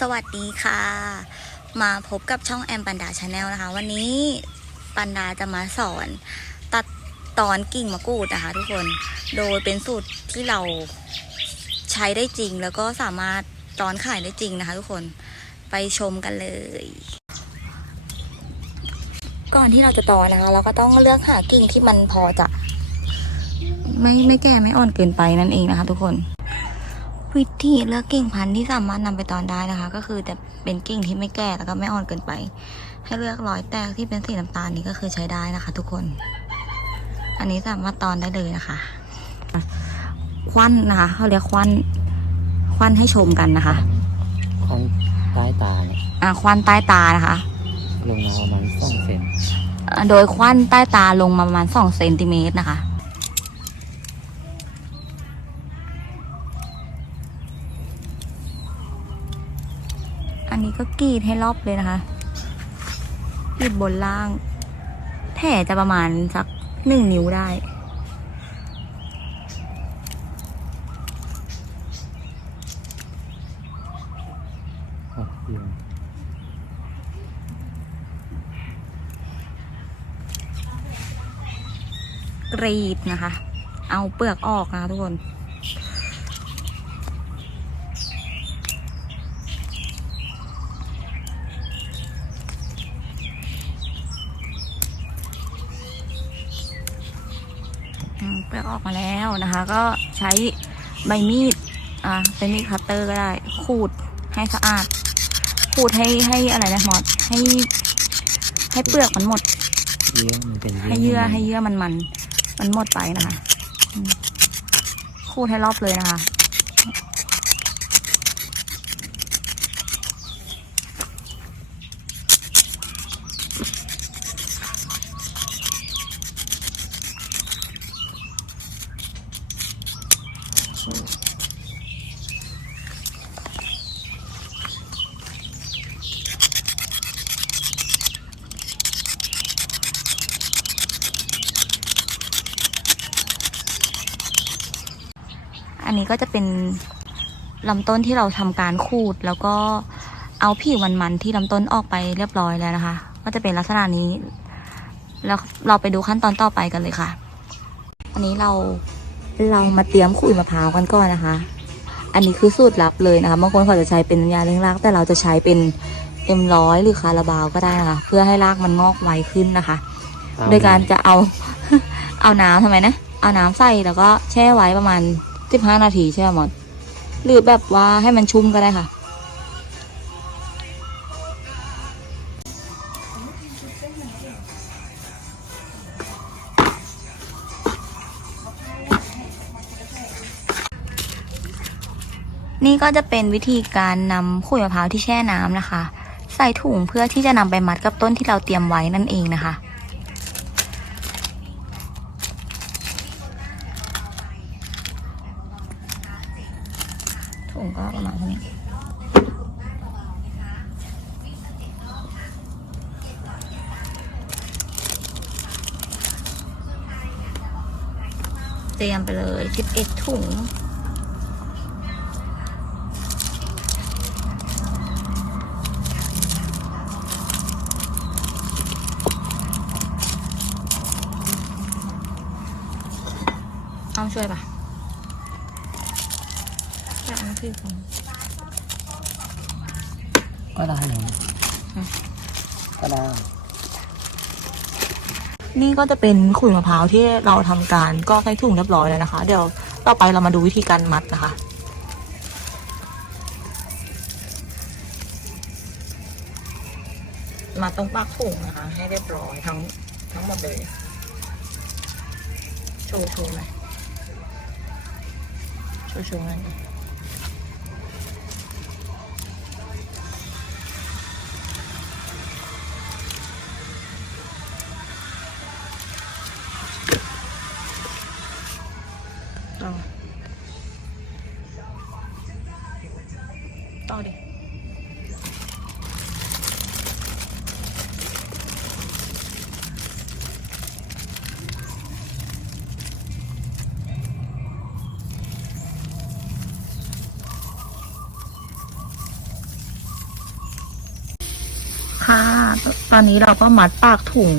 สวัสดีค่ะ มาพบกับช่องแอมปันดาชาแนลนะคะ วันนี้ปันดาจะมาสอน ตัดตอนกิ่งมะกรูดนะคะทุกคนโดยเป็นสูตรที่เราใช้ได้จริง แล้วก็สามารถตอนขายได้จริงนะคะ ทุกคนไปชมกันเลย ก่อนที่เราจะตอนนะคะ เราก็ต้องเลือกหากิ่งที่มันพอจะ ไม่ไม่แก่ไม่อ่อนเกินไปนั่นเองนะคะ ทุกคน วิธีเลือกกิ่งพันธุ์ที่สามารถนำไปตอนได้นะคะ ก็คือแต่เป็นกิ่งที่ไม่แก่แล้วก็ไม่อ่อนเกินไป ให้เลือกรอยแตกที่เป็นสีน้ำตาลนี้ก็คือใช้ได้นะคะ ทุกคน อันนี้สามารถตอนได้เลยนะคะ ควันนะคะเขาเรียกควันควันให้ชมกันนะคะของใต้ตาเนี่ยอ่าควันใต้ตานะคะลงมาประมาณสองเซนอ่าโดยควันใต้ตาลงมาประมาณสองเซนติเมตรนะคะ อันนี้ก็กรีดให้รอบเลยนะคะกรีดบนล่าง แผ่จะประมาณสักหนึ่งนิ้วได้หกเดือนกรีดนะคะ เอาเปลือกออกนะคะทุกคน เปลือกออกมาแล้วนะคะ ก็ใช้ใบมีดอ่าเป็นมีดคัตเตอร์ก็ได้ขูดให้สะอาดขูดให้ให้อะไรนะมอดให้ ให้เปลือกมันหมด เยื่อมันเป็นให้เยื่อให้เยื่อมันมัน มันหมดไปนะคะอืมขูดให้รอบเลยนะคะ อันนี้ก็จะเป็นลำต้นที่เราทำการขูด แล้วก็เอาผิวมันๆที่ลำต้นออกไปเรียบร้อยแล้วนะคะ ก็จะเป็นลักษณะนี้ แล้วเราไปดูขั้นตอนต่อไปกันเลยค่ะ อันนี้เราเรามาเตรียมขุยมะพร้าวกันก่อนนะคะ อันนี้คือสูตรลับเลยนะคะบางคนเขาจะใช้เป็นน้ำยาเลี้ยงราก แต่เราจะใช้เป็นเอ็มร้อยหรือคาราบาวก็ได้นะคะ เพื่อให้รากมันงอกไวขึ้นนะคะตมโดยการจะเอาเอาน้ำทำไมนะ เอาน้ำใส่แล้วก็แช่ไว้ประมาณ สิบห้านาทีใช่ไหมหมดหรือแบบว่าให้มันชุ่มก็ได้ค่ะ นี่ก็จะเป็นวิธีการนำขุยมะพร้าวที่แช่น้ำนะคะ ใส่ถุงเพื่อที่จะนำไปมัดกับต้นที่เราเตรียมไว้นั่นเองนะคะ ถุงก็ประมาณเท่านี้เตรียมไปเลย 11 ถุงเอาช่วยปะ อยากเอาพี่ผมก็ได้นะอืมก็ได้ นี่ก็จะเป็นขุยมะพร้าวที่เราทำการก็ใส่ถุงเรียบร้อยแล้วนะคะ เดี๋ยวต่อไปเรามาดูวิธีการมัดนะคะมาตรงปากถุงนะคะ ให้เรียบร้อยทั้งทั้งหมดเลยโชว์โชว์หน่อยโชว์โชว์หน่อย ตอนนี้เราก็มัดปากถุง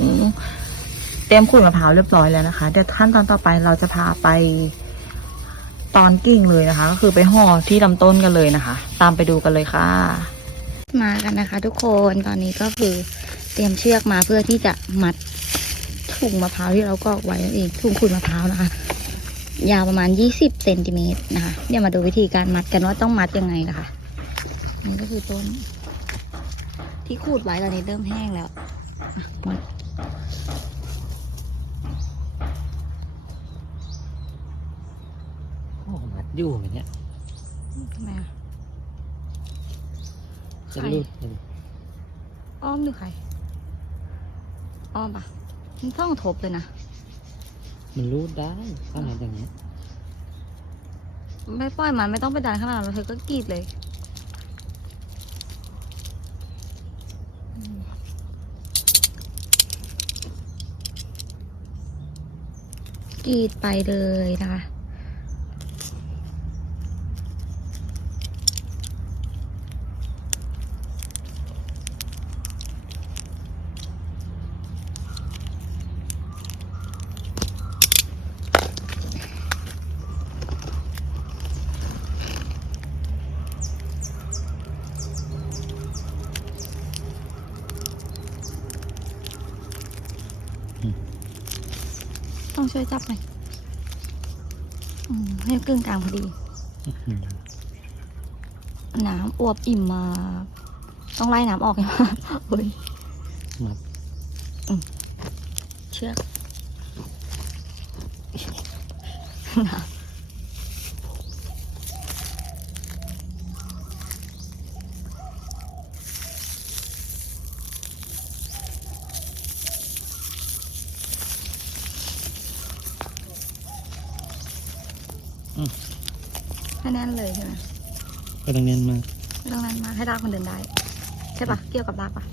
เตรียมขูดมะพร้าวเรียบร้อยแล้วนะคะ เดี๋ยวขั้นตอนต่อไปเราจะพาไปตอนกิ่งเลยนะคะ ก็คือไปห่อที่ลำต้นกันเลยนะคะ ตามไปดูกันเลยค่ะ มากันนะคะ ทุกคนตอนนี้ก็คือเตรียมเชือกมาเพื่อที่จะมัดถุงมะพร้าวที่เรากรอกไว้นั่นเองถุงขูดมะพร้าวนะคะ ยาวประมาณ 20เซนติเมตรนะคะเดี๋ยวมาดูวิธีการมัดกันว่าต้องมัดยังไงนะคะนี่ก็คือต้น ที่ขูดไว้ตอนนี้เริ่มแห้งแล้วอะมัดโอ้มัดอยู่เหมือนเนี้ยทำไมอะจะใครรูดเลยอ้อมหรือใครอ้อมปะมันต้องทบเลยนะ มันรูดได้ถ้ามันอย่างเงี้ย ไม่ปล่อยมันไม่ต้องไปดันขนาดนั้นเธอก็กรีดเลย กรีดไปเลยนะคะ ต้องช่วยจับหน่อยอืมให้กึ่งกลางพอดีอื้อหือน้ำอวบอิ่มมากต้องไล่น้ำออกไงเฮ้ยมัดเชือก ให้แน่นเลยใช่ไหมก็ต้องเน้นมากไม่ต้องแน่นมากให้รากมันเดินได้ ใช่ปะเกี่ยวกับรากปะ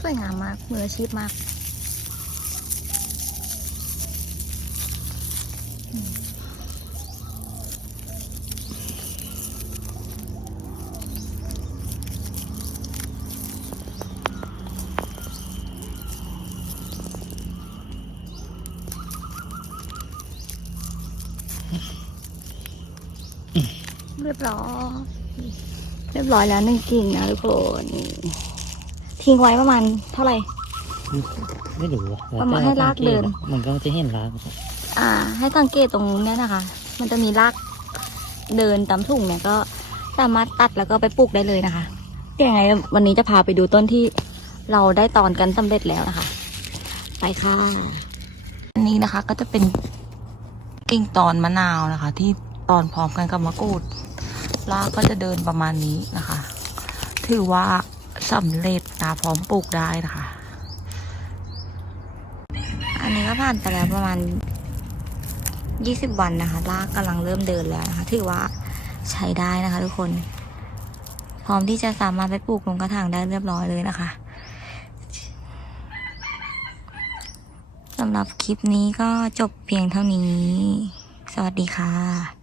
สวยงามมากมืออาชีพมาก เรียบร้อย เรียบร้อยแล้วหนึ่งกิ่งนะทุกคนนี่ทิ้งไว้ประมาณเท่าไหร่ ไม่รู้อะประมาณให้รากเดินมันก็จะเห็นรากอ่า ให้สังเกตตรงเนี้ยนะคะ มันจะมีรากเดินตามถุงเนี่ยก็สามารถตัดแล้วก็ไปปลูกได้เลยนะคะยังไงวันนี้จะพาไปดูต้นที่เราได้ตอนกันสำเร็จแล้วนะคะ ไปค่ะอันนี้นะคะก็จะเป็นกิ่งตอนมะนาวนะคะ ที่ตอนพร้อมกันกับมะกรูด รากก็จะเดินประมาณนี้นะคะ ถือว่าสำเร็จนะพร้อมปลูกได้นะคะ อันนี้ก็ผ่านไปแล้วประมาณ 20 วันนะคะรากกำลังเริ่มเดินแล้วนะคะถือว่าใช้ได้นะคะ ทุกคน พร้อมที่จะสามารถไปปลูกลงกระถางได้เรียบร้อยเลยนะคะสำหรับคลิปนี้ก็จบเพียงเท่านี้ สวัสดีค่ะ